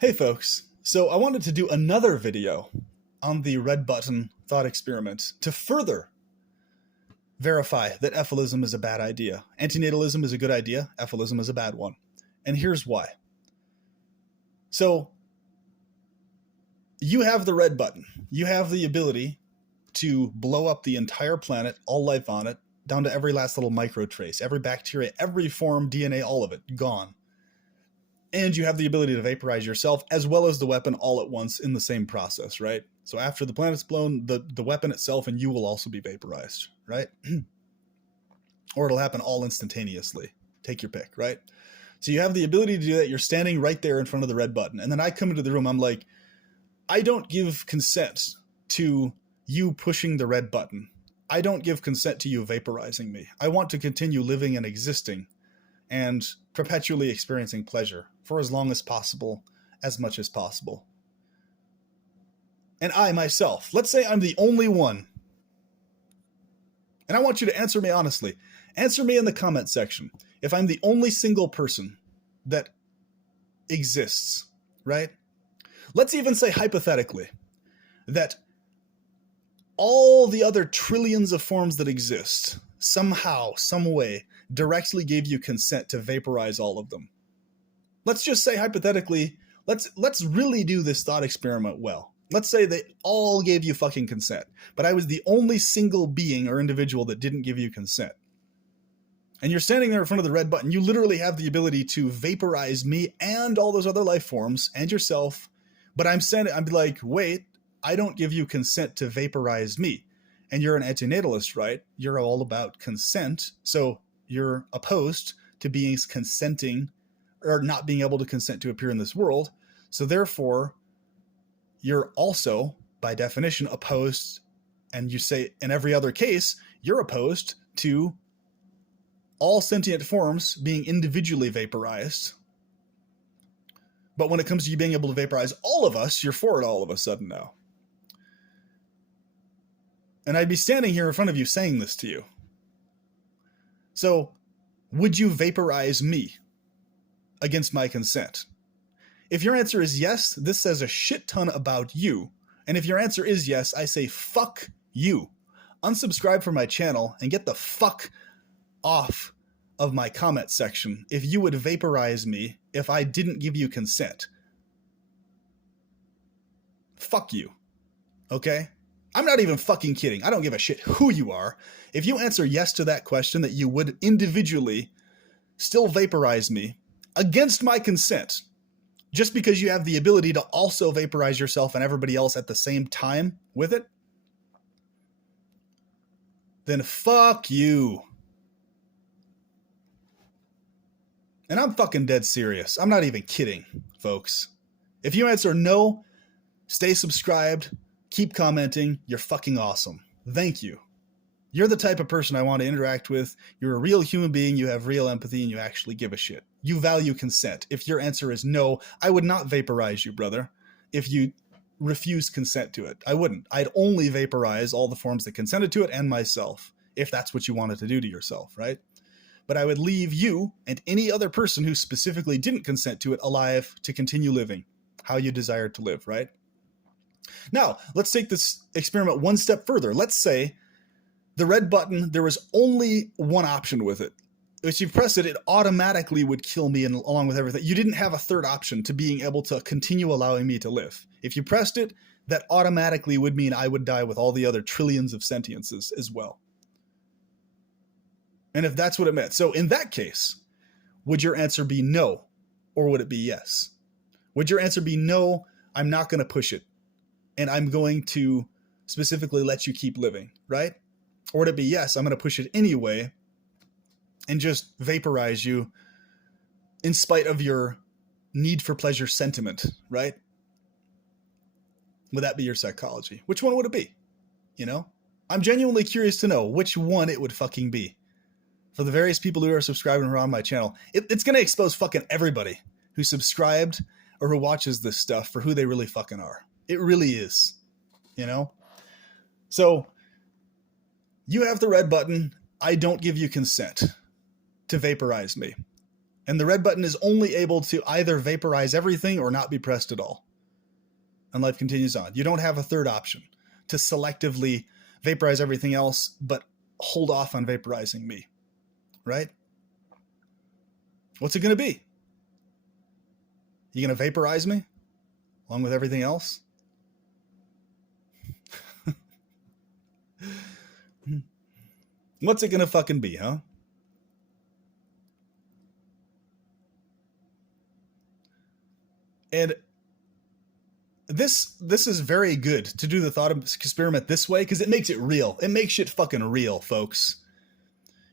Hey folks, so I wanted to do another video on the red button thought experiment to further verify that Efilism is a bad idea. Antinatalism is a good idea, Efilism is a bad one. And here's why. So you have the red button. You have the ability to blow up the entire planet, all life on it, down to every last little microtrace, every bacteria, every form, DNA, all of it, gone. And you have the ability to vaporize yourself as well as the weapon all at once in the same process, right? So after the planet's blown, the weapon itself and you will also be vaporized, right? Or it'll happen all instantaneously. Take your pick, right? So you have the ability to do that. You're standing right there in front of the red button. And then I come into the room, I'm like, I don't give consent to you pushing the red button. I don't give consent to you vaporizing me. I want to continue living and existing and perpetually experiencing pleasure for as long as possible, as much as possible. And I myself, let's say I'm the only one, and I want you to answer me honestly. Answer me in the comment section. If I'm the only single person that exists, right? Let's even say hypothetically that all the other trillions of forms that exist somehow, some way, directly gave you consent to vaporize all of them. Let's just say hypothetically, let's really do this thought experiment well. Let's say they all gave you fucking consent, but I was the only single being or individual that didn't give you consent. And you're standing there in front of the red button. You literally have the ability to vaporize me and all those other life forms and yourself. But I'm like, wait, I don't give you consent to vaporize me. And you're an antinatalist, right? You're all about consent. So you're opposed to being consenting or not being able to consent to appear in this world. So therefore, you're also, by definition, opposed. And you say in every other case, you're opposed to all sentient forms being individually vaporized. But when it comes to you being able to vaporize all of us, you're for it all of a sudden now. And I'd be standing here in front of you saying this to you. So, would you vaporize me against my consent? If your answer is yes, this says a shit ton about you. And if your answer is yes, I say fuck you. Unsubscribe from my channel and get the fuck off of my comment section if you would vaporize me if I didn't give you consent. Fuck you. Okay? I'm not even fucking kidding. I don't give a shit who you are. If you answer yes to that question, that you would individually still vaporize me against my consent, just because you have the ability to also vaporize yourself and everybody else at the same time with it, then fuck you. And I'm fucking dead serious. I'm not even kidding, folks. If you answer no, stay subscribed, keep commenting. You're fucking awesome. Thank you. You're the type of person I want to interact with. You're a real human being. You have real empathy and you actually give a shit. You value consent. If your answer is no, I would not vaporize you, brother, if you refuse consent to it. I wouldn't. I'd only vaporize all the forms that consented to it and myself, if that's what you wanted to do to yourself, right? But I would leave you and any other person who specifically didn't consent to it alive to continue living how you desire to live, right? Now, let's take this experiment one step further. Let's say the red button, there was only one option with it. If you press it, it automatically would kill me and along with everything. You didn't have a third option to being able to continue allowing me to live. If you pressed it, that automatically would mean I would die with all the other trillions of sentiences as well. And if that's what it meant. So in that case, would your answer be no, or would it be yes? Would your answer be no, I'm not going to push it, and I'm going to specifically let you keep living, right? Or would it be yes, I'm going to push it anyway and just vaporize you in spite of your need for pleasure sentiment, right? Would that be your psychology? Which one would it be? You know? I'm genuinely curious to know which one it would fucking be. For the various people who are subscribing around my channel, it's going to expose fucking everybody who subscribed or who watches this stuff for who they really fucking are. It really is, you know? So you have the red button. I don't give you consent to vaporize me. And the red button is only able to either vaporize everything or not be pressed at all. And life continues on. You don't have a third option to selectively vaporize everything else, but hold off on vaporizing me, right? What's it going to be? You going to vaporize me along with everything else? What's it going to fucking be, huh? And this is very good to do the thought experiment this way because it makes it real. It makes shit fucking real, folks.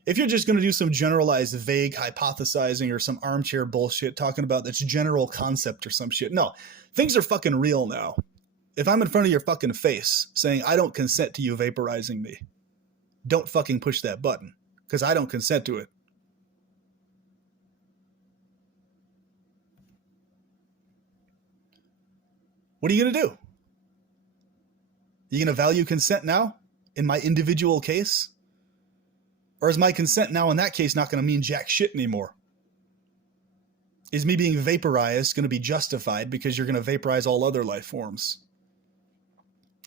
If you're just going to do some generalized, vague hypothesizing or some armchair bullshit talking about this general concept or some shit, no, things are fucking real now. If I'm in front of your fucking face saying, I don't consent to you vaporizing me, don't fucking push that button because I don't consent to it. What are you going to do? You going to value consent now in my individual case? Or is my consent now in that case not going to mean jack shit anymore? Is me being vaporized going to be justified because you're going to vaporize all other life forms?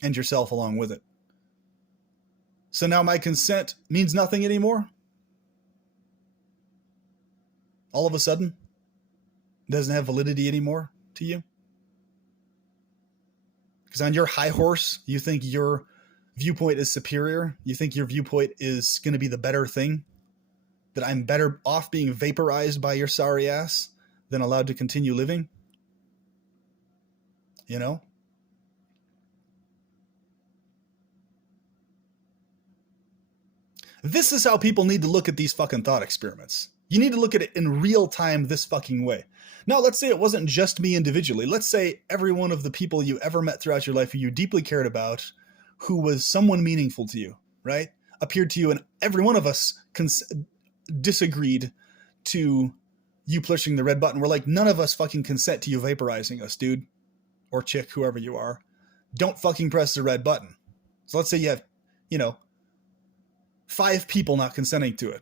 And yourself along with it. So now my consent means nothing anymore? All of a sudden? It doesn't have validity anymore to you? Because on your high horse, you think your viewpoint is superior? You think your viewpoint is going to be the better thing? That I'm better off being vaporized by your sorry ass than allowed to continue living? You know? This is how people need to look at these fucking thought experiments. You need to look at it in real time this fucking way. Now, let's say it wasn't just me individually. Let's say every one of the people you ever met throughout your life who you deeply cared about, who was someone meaningful to you, right? Appeared to you, and every one of us disagreed to you pushing the red button. We're like, none of us fucking consent to you vaporizing us, dude. Or chick, whoever you are. Don't fucking press the red button. So let's say you have, 5 people not consenting to it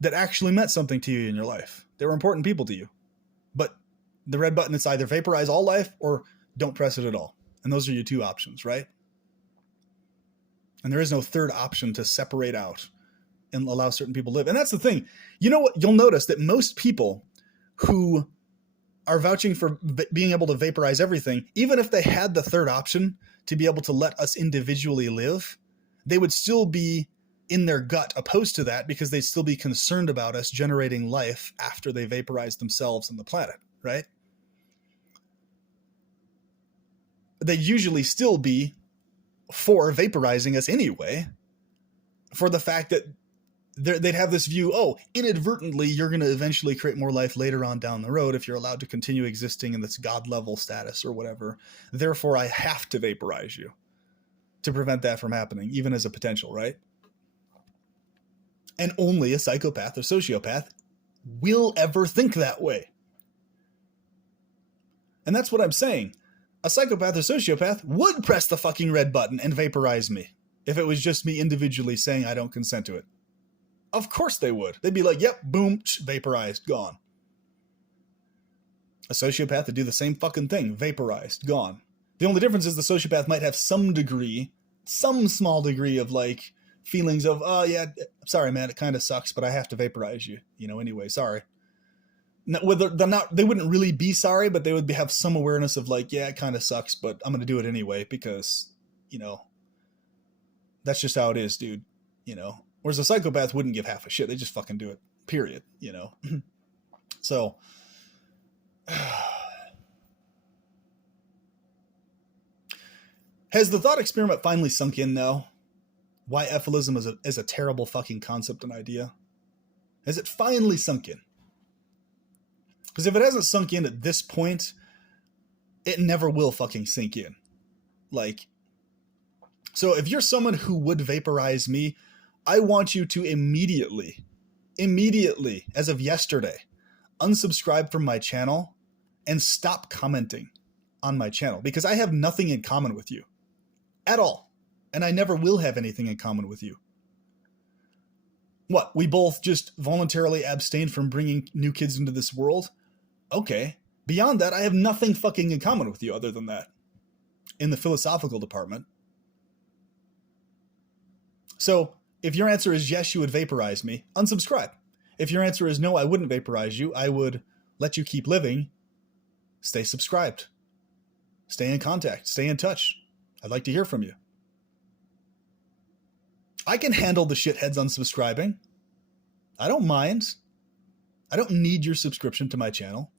that actually meant something to you in your life. They were important people to you. But the red button, it's either vaporize all life or don't press it at all. And those are your 2 options, right? And there is no third option to separate out and allow certain people to live. And that's the thing. You know what? You'll notice that most people who are vouching for being able to vaporize everything, even if they had the third option to be able to let us individually live, they would still be in their gut opposed to that because they'd still be concerned about us generating life after they vaporize themselves and the planet, right? They'd usually still be for vaporizing us anyway, for the fact that they'd have this view, oh, inadvertently, you're going to eventually create more life later on down the road if you're allowed to continue existing in this God level status or whatever. Therefore, I have to vaporize you to prevent that from happening, even as a potential, right? And only a psychopath or sociopath will ever think that way. And that's what I'm saying. A psychopath or sociopath would press the fucking red button and vaporize me if it was just me individually saying I don't consent to it. Of course they would. They'd be like, yep, boom, vaporized, gone. A sociopath would do the same fucking thing, vaporized, gone. The only difference is the sociopath might have some small degree of like feelings of, oh yeah, sorry man, it kind of sucks, but I have to vaporize you, anyway, sorry. They wouldn't really be sorry, but they would have some awareness of like, yeah, it kind of sucks, but I'm going to do it anyway because, that's just how it is, dude, Whereas a psychopath wouldn't give half a shit. They just fucking do it, period, So, has the thought experiment finally sunk in now? Why Efilism is a terrible fucking concept and idea? Has it finally sunk in? Because if it hasn't sunk in at this point, it never will fucking sink in. Like, so if you're someone who would vaporize me, I want you to immediately, as of yesterday, unsubscribe from my channel and stop commenting on my channel because I have nothing in common with you at all. And I never will have anything in common with you. What? We both just voluntarily abstained from bringing new kids into this world? Okay. Beyond that, I have nothing fucking in common with you other than that. In the philosophical department. So, if your answer is yes, you would vaporize me, unsubscribe. If your answer is no, I wouldn't vaporize you, I would let you keep living, stay subscribed. Stay in contact. Stay in touch. I'd like to hear from you. I can handle the shitheads unsubscribing. I don't mind. I don't need your subscription to my channel.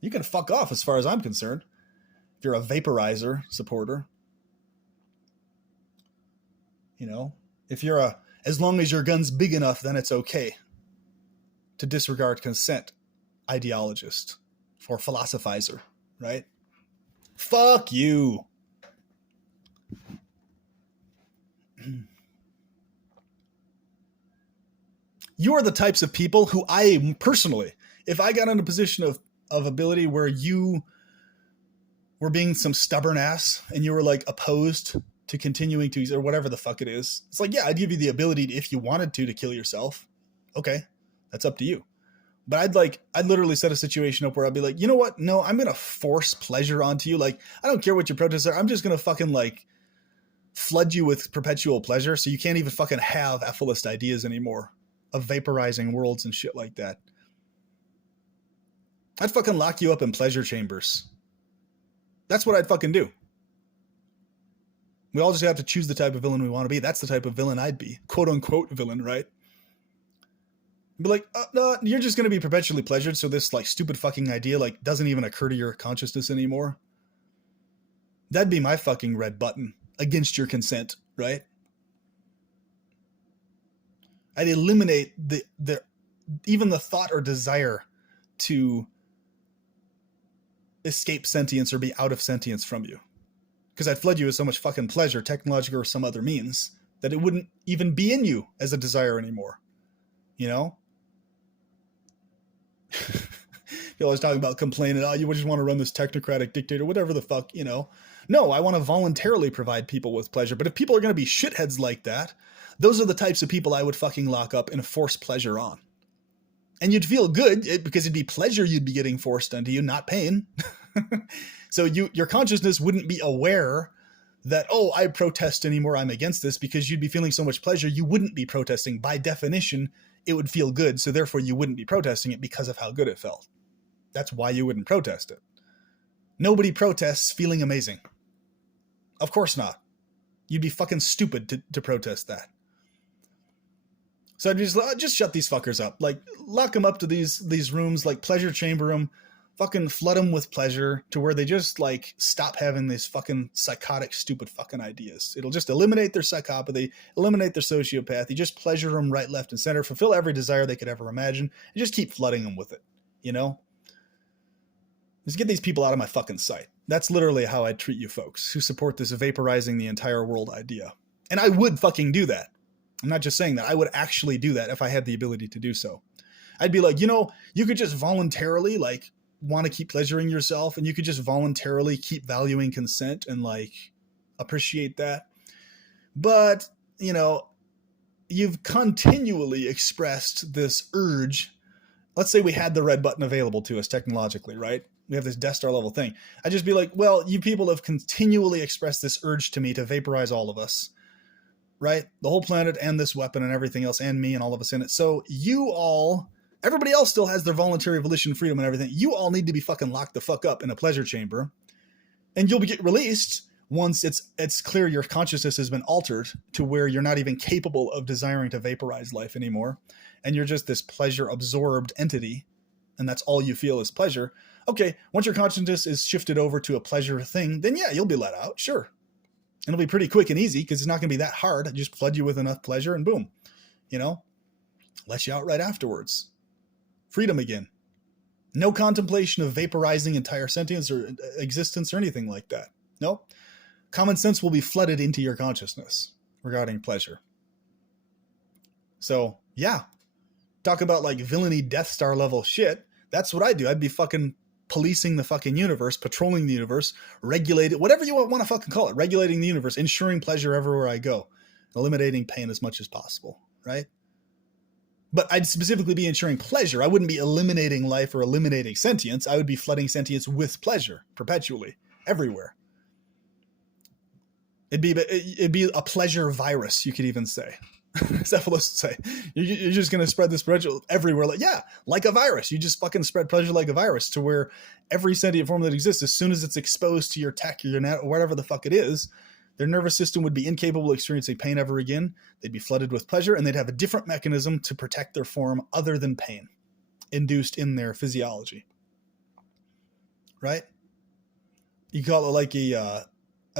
You can fuck off as far as I'm concerned. If you're a Vaporizer supporter. You know, if you're as long as your gun's big enough, then it's okay to disregard consent ideologist or philosophizer, right? Fuck you. You are the types of people who I personally, if I got in a position of ability where you were being some stubborn ass and you were like opposed to continuing to, or whatever the fuck it is. It's like, yeah, I'd give you the ability to, if you wanted to kill yourself. Okay. That's up to you. But I'd literally set a situation up where I'd be like, you know what? No, I'm going to force pleasure onto you. Like, I don't care what your protests are. I'm just going to fucking like flood you with perpetual pleasure. So you can't even fucking have Efilist ideas anymore of vaporizing worlds and shit like that. I'd fucking lock you up in pleasure chambers. That's what I'd fucking do. We all just have to choose the type of villain we want to be. That's the type of villain I'd be. Quote unquote villain, right? Be like, no, you're just going to be perpetually pleasured. So this like stupid fucking idea like doesn't even occur to your consciousness anymore. That'd be my fucking red button against your consent, right? I'd eliminate the even the thought or desire to escape sentience or be out of sentience from you. Because I'd flood you with so much fucking pleasure, technological or some other means, that it wouldn't even be in you as a desire anymore. You know? You always talk about complaining, oh, you just want to run this technocratic dictator, whatever the fuck, you know. No, I want to voluntarily provide people with pleasure. But if people are going to be shitheads like that, those are the types of people I would fucking lock up and force pleasure on. And you'd feel good because it'd be pleasure you'd be getting forced onto you, not pain. So your consciousness wouldn't be aware that, oh, I protest anymore, I'm against this, because you'd be feeling so much pleasure, you wouldn't be protesting. By definition, it would feel good, so therefore you wouldn't be protesting it because of how good it felt. That's why you wouldn't protest it. Nobody protests feeling amazing. Of course not. You'd be fucking stupid to protest that. So I'd just shut these fuckers up. Like, lock them up to these rooms, like pleasure chamber them, fucking flood them with pleasure to where they just like stop having these fucking psychotic, stupid fucking ideas. It'll just eliminate their psychopathy, eliminate their sociopathy, just pleasure them right, left, and center, fulfill every desire they could ever imagine, and just keep flooding them with it, you know? Just get these people out of my fucking sight. That's literally how I'd treat you folks who support this vaporizing the entire world idea. And I would fucking do that. I'm not just saying that. I would actually do that if I had the ability to do so. I'd be like, you know, you could just voluntarily like want to keep pleasuring yourself, and you could just voluntarily keep valuing consent and like appreciate that. But, you know, you've continually expressed this urge. Let's say we had the red button available to us technologically, right? We have this Death Star level thing. I'd just be like, well, you people have continually expressed this urge to me to vaporize all of us, right? The whole planet and this weapon and everything else and me and all of us in it. So you all, everybody else still has their voluntary volition, freedom and everything. You all need to be fucking locked the fuck up in a pleasure chamber, and you'll get released once it's clear your consciousness has been altered to where you're not even capable of desiring to vaporize life anymore. And you're just this pleasure absorbed entity. And that's all you feel is pleasure. Okay. Once your consciousness is shifted over to a pleasure thing, then yeah, you'll be let out. Sure. And it'll be pretty quick and easy because it's not going to be that hard. I just flood you with enough pleasure and boom, you know, let you out right afterwards. Freedom again. No contemplation of vaporizing entire sentience or existence or anything like that. No. Common sense will be flooded into your consciousness regarding pleasure. So yeah, talk about like villainy Death Star level shit. That's what I do. I'd be fucking policing the fucking universe, patrolling the universe, regulating, whatever you want to fucking call it, regulating the universe, ensuring pleasure everywhere I go, eliminating pain as much as possible. right? But I'd specifically be ensuring pleasure. I wouldn't be eliminating life or eliminating sentience. I would be flooding sentience with pleasure perpetually, everywhere. It'd be a pleasure virus, you could even say. As Efilist would say. You're just going to spread this pleasure everywhere. Like a virus. You just fucking spread pleasure like a virus to where every sentient form that exists, as soon as it's exposed to your tech or your net or whatever the fuck it is, their nervous system would be incapable of experiencing pain ever again. They'd be flooded with pleasure, and they'd have a different mechanism to protect their form other than pain induced in their physiology. Right? You call it like a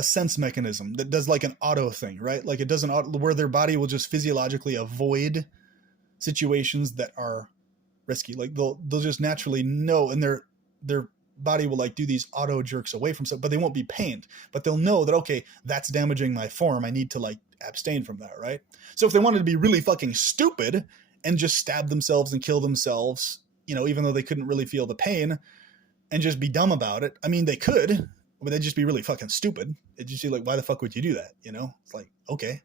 sense mechanism that does like an auto thing, right? Like it does an auto, where their body will just physiologically avoid situations that are risky. Like they'll just naturally know, and their body will like do these auto jerks away from stuff, but they won't be pained, but they'll know that, okay, that's damaging my form. I need to like abstain from that, right? So if they wanted to be really fucking stupid and just stab themselves and kill themselves, even though they couldn't really feel the pain, and just be dumb about it, I mean, they could, but they'd just be really fucking stupid. It'd just be like, why the fuck would you do that? It's like, okay,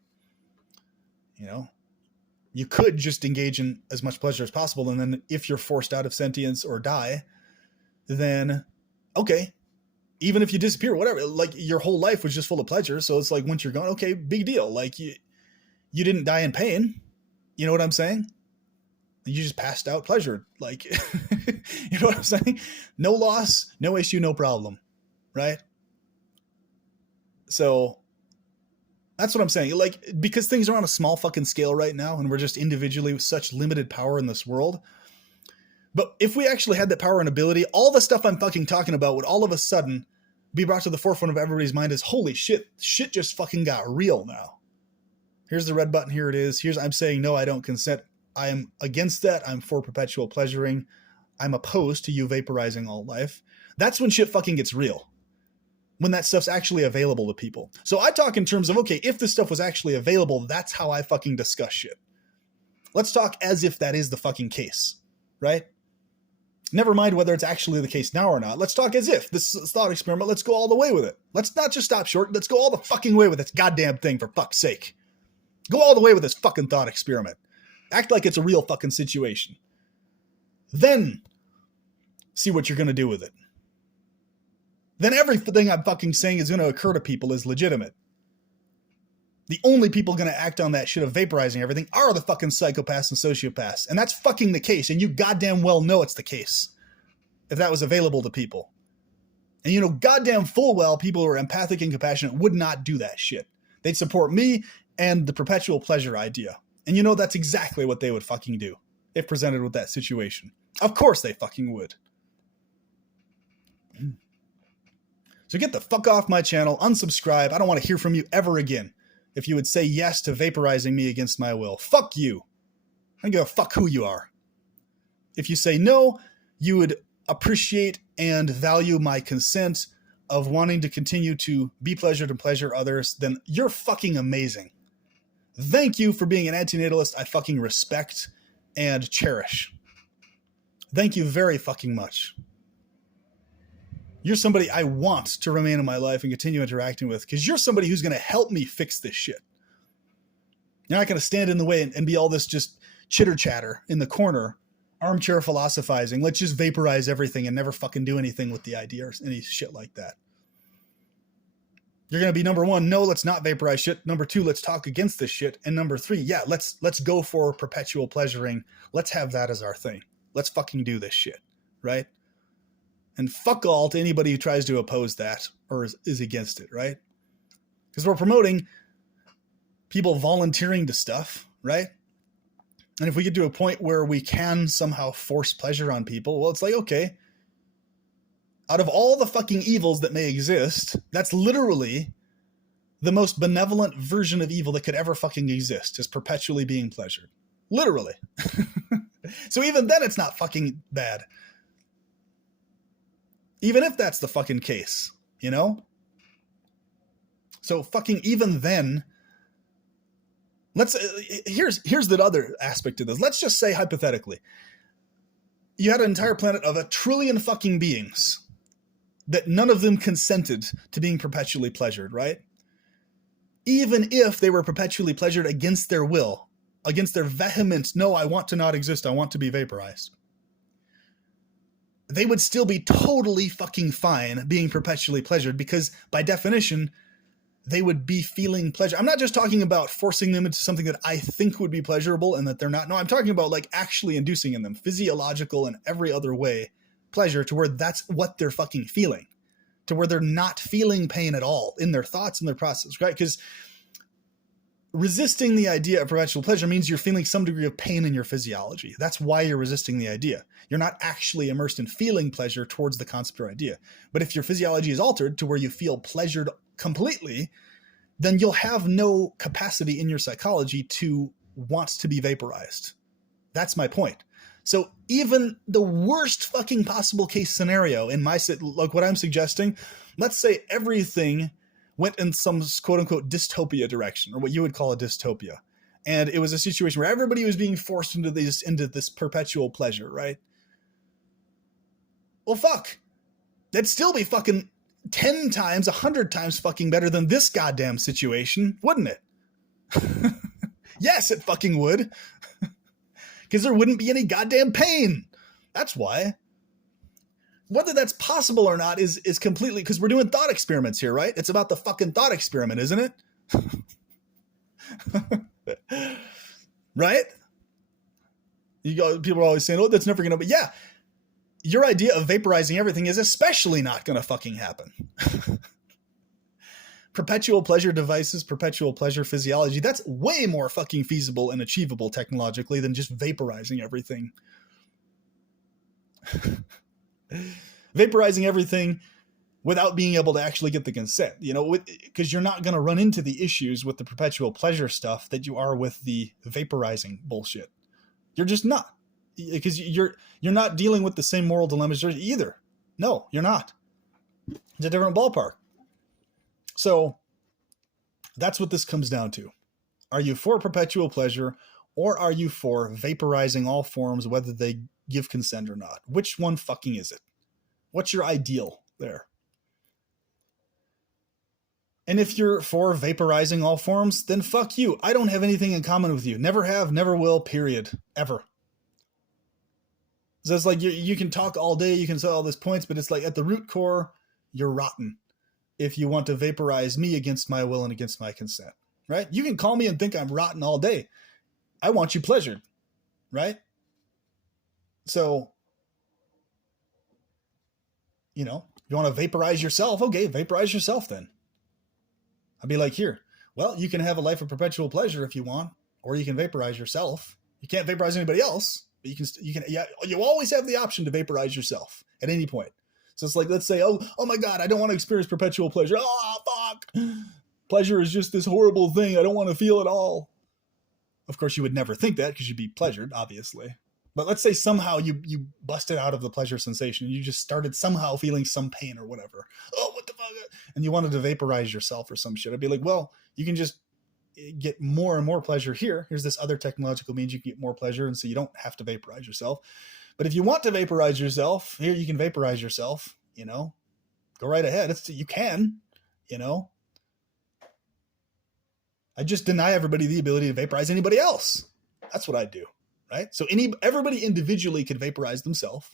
you could just engage in as much pleasure as possible. And then if you're forced out of sentience or die, then okay, even if you disappear, whatever, like your whole life was just full of pleasure. So it's like, once you're gone, okay, big deal. Like you didn't die in pain. You know what I'm saying? You just passed out pleasure. Like, you know what I'm saying? No loss, no issue, no problem. Right? So that's what I'm saying. Like, because things are on a small fucking scale right now, and we're just individually with such limited power in this world. But if we actually had that power and ability, all the stuff I'm fucking talking about would all of a sudden be brought to the forefront of everybody's mind as, holy shit just fucking got real now. Here's the red button. Here it is. I'm saying, no, I don't consent. I am against that. I'm for perpetual pleasuring. I'm opposed to you vaporizing all life. That's when shit fucking gets real. When that stuff's actually available to people. So I talk in terms of, okay, if this stuff was actually available, that's how I fucking discuss shit. Let's talk as if that is the fucking case, right? Never mind whether it's actually the case now or not. Let's talk as if this is a thought experiment. Let's go all the way with it. Let's not just stop short. Let's go all the fucking way with this goddamn thing, for fuck's sake. Go all the way with this fucking thought experiment. Act like it's a real fucking situation. Then see what you're going to do with it. Then everything I'm fucking saying is going to occur to people is legitimate. The only people going to act on that shit of vaporizing everything are the fucking psychopaths and sociopaths. And that's fucking the case. And you goddamn well know it's the case. If that was available to people. And goddamn full well, people who are empathic and compassionate would not do that shit. They'd support me and the perpetual pleasure idea. And that's exactly what they would fucking do if presented with that situation. Of course they fucking would. So get the fuck off my channel, unsubscribe. I don't want to hear from you ever again. If you would say yes to vaporizing me against my will, fuck you. I don't give a fuck who you are. If you say no, you would appreciate and value my consent of wanting to continue to be pleasured and pleasure others, then you're fucking amazing. Thank you for being an antinatalist I fucking respect and cherish. Thank you very fucking much. You're somebody I want to remain in my life and continue interacting with, because you're somebody who's going to help me fix this shit. You're not going to stand in the way and be all this just chitter chatter in the corner, armchair philosophizing. Let's just vaporize everything and never fucking do anything with the idea or any shit like that. You're going to be number one, no, let's not vaporize shit. Number two, let's talk against this shit. And number three, yeah, let's go for perpetual pleasuring. Let's have that as our thing. Let's fucking do this shit, right? And fuck all to anybody who tries to oppose that or is against it, right? Because we're promoting people volunteering to stuff, right? And if we get to a point where we can somehow force pleasure on people, well, it's like, okay, out of all the fucking evils that may exist, that's literally the most benevolent version of evil that could ever fucking exist, is perpetually being pleasured. Literally. So even then it's not fucking bad. Even if that's the fucking case, So fucking even then, here's the other aspect of this. Let's just say hypothetically, you had an entire planet of 1 trillion fucking beings that none of them consented to being perpetually pleasured, right? Even if they were perpetually pleasured against their will, against their vehement, no, I want to not exist, I want to be vaporized, they would still be totally fucking fine being perpetually pleasured, because by definition, they would be feeling pleasure. I'm not just talking about forcing them into something that I think would be pleasurable and that they're not. No, I'm talking about like actually inducing in them physiological and every other way pleasure to where that's what they're fucking feeling, to where they're not feeling pain at all in their thoughts and their process, right? Because resisting the idea of perpetual pleasure means you're feeling some degree of pain in your physiology. That's why you're resisting the idea. You're not actually immersed in feeling pleasure towards the concept or idea. But if your physiology is altered to where you feel pleasured completely, then you'll have no capacity in your psychology to want to be vaporized. That's my point. So even the worst fucking possible case scenario in my, like what I'm suggesting, let's say everything went in some quote unquote dystopia direction, or what you would call a dystopia. And it was a situation where everybody was being forced into this perpetual pleasure, right? Well, fuck. That'd still be fucking 10 times, 100 times fucking better than this goddamn situation, wouldn't it? Yes, it fucking would. Because there wouldn't be any goddamn pain. That's why. Whether that's possible or not is completely, because we're doing thought experiments here, right? It's about the fucking thought experiment, isn't it? Right? People are always saying, oh, that's never going to be. Yeah. Your idea of vaporizing everything is especially not going to fucking happen. Perpetual pleasure devices, perpetual pleasure physiology, that's way more fucking feasible and achievable technologically than just vaporizing everything. Vaporizing everything without being able to actually get the consent, because you're not going to run into the issues with the perpetual pleasure stuff that you are with the vaporizing bullshit. You're just not, because you're not dealing with the same moral dilemmas either. No, you're not. It's a different ballpark. So that's what this comes down to. Are you for perpetual pleasure, or are you for vaporizing all forms, whether they give consent or not? Which one fucking is it? What's your ideal there? And if you're for vaporizing all forms, then fuck you. I don't have anything in common with you. Never have, never will, period. Ever. So it's like you can talk all day, you can say all these points, but it's like at the root core, you're rotten if you want to vaporize me against my will and against my consent, right? You can call me and think I'm rotten all day. I want you pleasured, right? So, you want to vaporize yourself? Okay, vaporize yourself then. I'd be like, here, well, you can have a life of perpetual pleasure if you want, or you can vaporize yourself. You can't vaporize anybody else, but you always have the option to vaporize yourself at any point. So it's like, let's say, oh my God, I don't want to experience perpetual pleasure. Oh, fuck. Pleasure is just this horrible thing. I don't want to feel it all. Of course, you would never think that because you'd be pleasured, obviously. But let's say somehow you busted out of the pleasure sensation. You just started somehow feeling some pain or whatever. Oh, what the fuck? And you wanted to vaporize yourself or some shit. I'd be like, well, you can just get more and more pleasure here. Here's this other technological means you can get more pleasure, and so you don't have to vaporize yourself. But if you want to vaporize yourself, here you can vaporize yourself, go right ahead. You can, I just deny everybody the ability to vaporize anybody else. That's what I do, right? So everybody individually could vaporize themselves,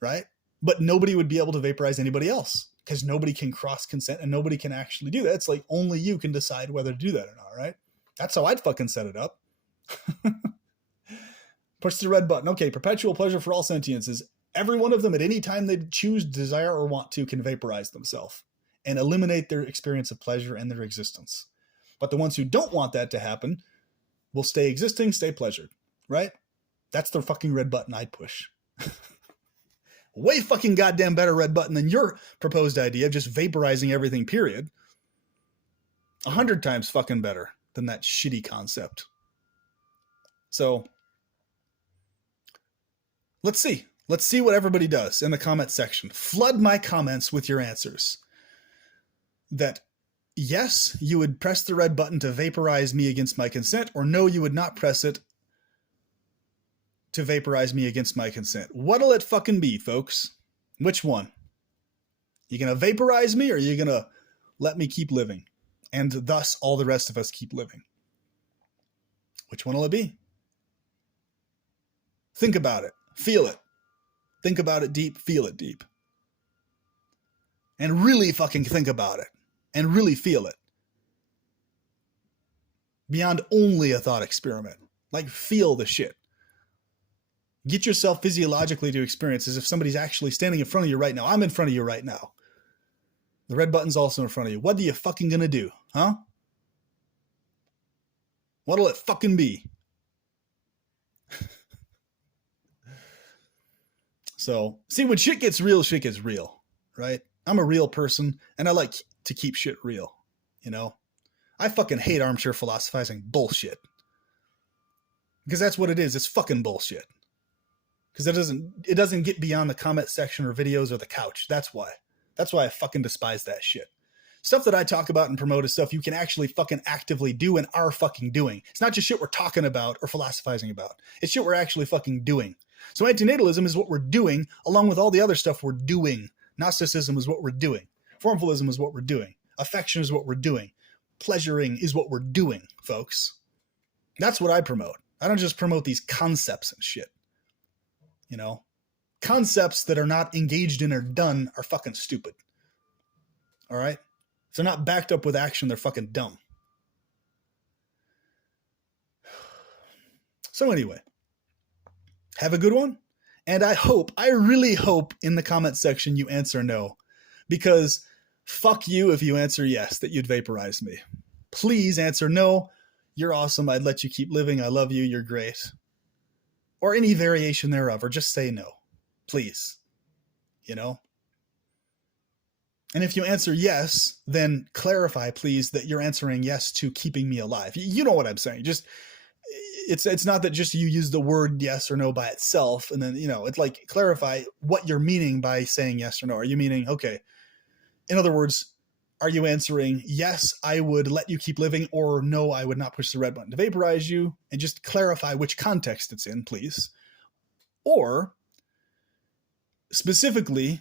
right? But nobody would be able to vaporize anybody else because nobody can cross consent and nobody can actually do that. It's like only you can decide whether to do that or not, right? That's how I'd fucking set it up. Push the red button. Okay, perpetual pleasure for all sentience is every one of them at any time they choose, desire, or want to can vaporize themselves and eliminate their experience of pleasure and their existence. But the ones who don't want that to happen will stay existing, stay pleasured, right? That's the fucking red button I'd push. Way fucking goddamn better red button than your proposed idea of just vaporizing everything, period. 100 times fucking better than that shitty concept. So let's see what everybody does in the comment section. Flood my comments with your answers. That yes, you would press the red button to vaporize me against my consent, or no, you would not press it to vaporize me against my consent. What'll it fucking be, folks? Which one? You gonna vaporize me, or are you gonna let me keep living? And thus all the rest of us keep living? Which one will it be? Think about it. Feel it. Think about it deep. Feel it deep. And really fucking think about it. And really feel it. Beyond only a thought experiment. Like, feel the shit. Get yourself physiologically to experience as if somebody's actually standing in front of you right now. I'm in front of you right now. The red button's also in front of you. What are you fucking gonna do? Huh? What'll it fucking be? So, see, when shit gets real, right? I'm a real person, and I like to keep shit real, you know? I fucking hate armchair philosophizing bullshit. Because that's what it is. It's fucking bullshit. Because it doesn't get beyond the comment section or videos or the couch. That's why. That's why I fucking despise that shit. Stuff that I talk about and promote is stuff you can actually fucking actively do and are fucking doing. It's not just shit we're talking about or philosophizing about. It's shit we're actually fucking doing. So antinatalism is what we're doing along with all the other stuff we're doing. Gnosticism is what we're doing. Formalism is what we're doing. Affection is what we're doing. Pleasuring is what we're doing, folks. That's what I promote. I don't just promote these concepts and shit. You know? Concepts that are not engaged in or done are fucking stupid. All right? If they're not backed up with action, they're fucking dumb. So anyway, have a good one. And I really hope in the comment section you answer no. Because fuck you if you answer yes, that you'd vaporize me. Please answer no. You're awesome. I'd let you keep living. I love you. You're great. Or any variation thereof. Or just say no. Please. You know? And if you answer yes, then clarify, please, that you're answering yes to keeping me alive. You know what I'm saying. Just it's not that just you use the word yes or no by itself. And then, you know, it's like clarify what you're meaning by saying yes or no. Are you meaning, okay, in other words, are you answering yes, I would let you keep living, or no, I would not push the red button to vaporize you? And just clarify which context it's in, please. Or specifically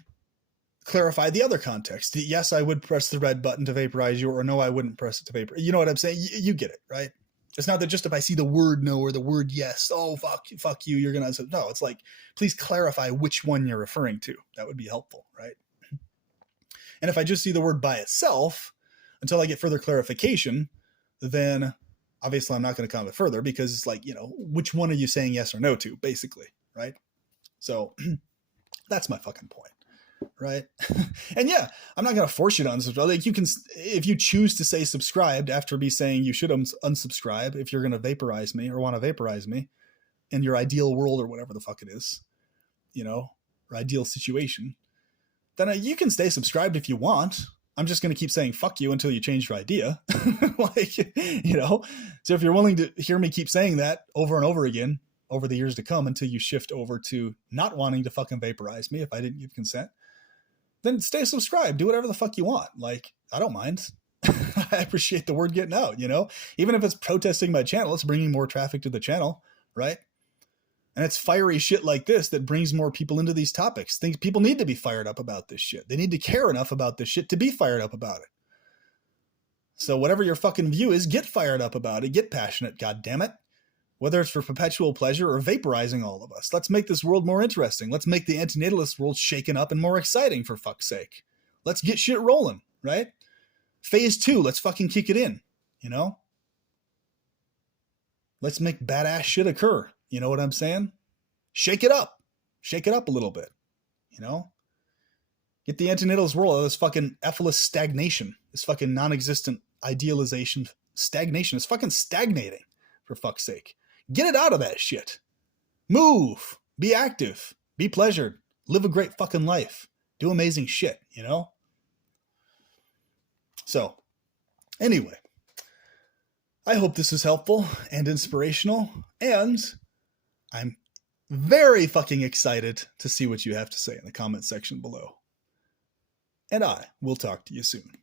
clarify the other context. Yes, I would press the red button to vaporize you, or no, I wouldn't press it to vaporize. You know what I'm saying? You get it, right? It's not that just if I see the word no or the word yes, oh, fuck you, you're going to... No, it's like, please clarify which one you're referring to. That would be helpful, right? And if I just see the word by itself, until I get further clarification, then obviously I'm not going to comment further, because it's like, you know, which one are you saying yes or no to, basically, right? So that's my fucking point. Right. And yeah, I'm not going to force you to unsubscribe. Like, you can, if you choose to say subscribed after me saying you should unsubscribe, if you're going to vaporize me or want to vaporize me in your ideal world or whatever the fuck it is, you know, or ideal situation, then you can stay subscribed if you want. I'm just going to keep saying fuck you until you change your idea. Like, you know, so if you're willing to hear me keep saying that over and over again over the years to come until you shift over to not wanting to fucking vaporize me if I didn't give consent, then stay subscribed. Do whatever the fuck you want. Like, I don't mind. I appreciate the word getting out, you know? Even if it's protesting my channel, it's bringing more traffic to the channel, right? And it's fiery shit like this that brings more people into these topics. People need to be fired up about this shit. They need to care enough about this shit to be fired up about it. So whatever your fucking view is, get fired up about it. Get passionate, goddammit. Whether it's for perpetual pleasure or vaporizing all of us. Let's make this world more interesting. Let's make the antinatalist world shaken up and more exciting, for fuck's sake. Let's get shit rolling, right? Phase 2, let's fucking kick it in, you know? Let's make badass shit occur. You know what I'm saying? Shake it up. Shake it up a little bit, you know? Get the antinatalist world out of this fucking Efilist stagnation. This fucking non-existent idealization. Stagnation is fucking stagnating, for fuck's sake. Get it out of that shit. Move. Be active. Be pleasured. Live a great fucking life. Do amazing shit, you know? So, anyway, I hope this is helpful and inspirational, and I'm very fucking excited to see what you have to say in the comment section below. And I will talk to you soon.